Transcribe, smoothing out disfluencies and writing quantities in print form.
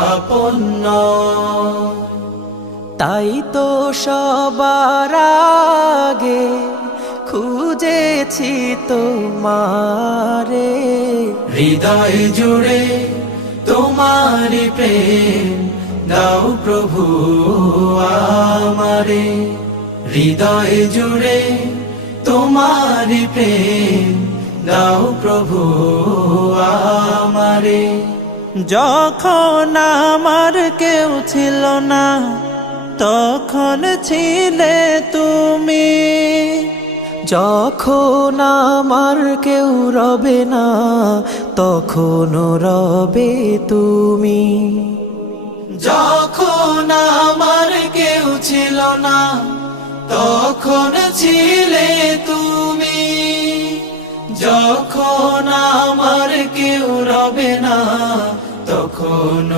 আপন্ন। তাই তো সবার আগে খুঁজেছি তোমারে, হৃদয় জুড়ে তোমারি প্রেম দাও প্রভু আমারে। হৃদয় জুড়ে তোমারি প্রেম দাও প্রভু আমারে। যখন আমার কেউ ছিল না তখন ছিলে তুমি, যখন আমার কেউ রবে না তখন রবে তুমি। যখন আমার কেউ ছিল না তখন ছিলে তুমি, যখন আমার কেউ রবে না তখন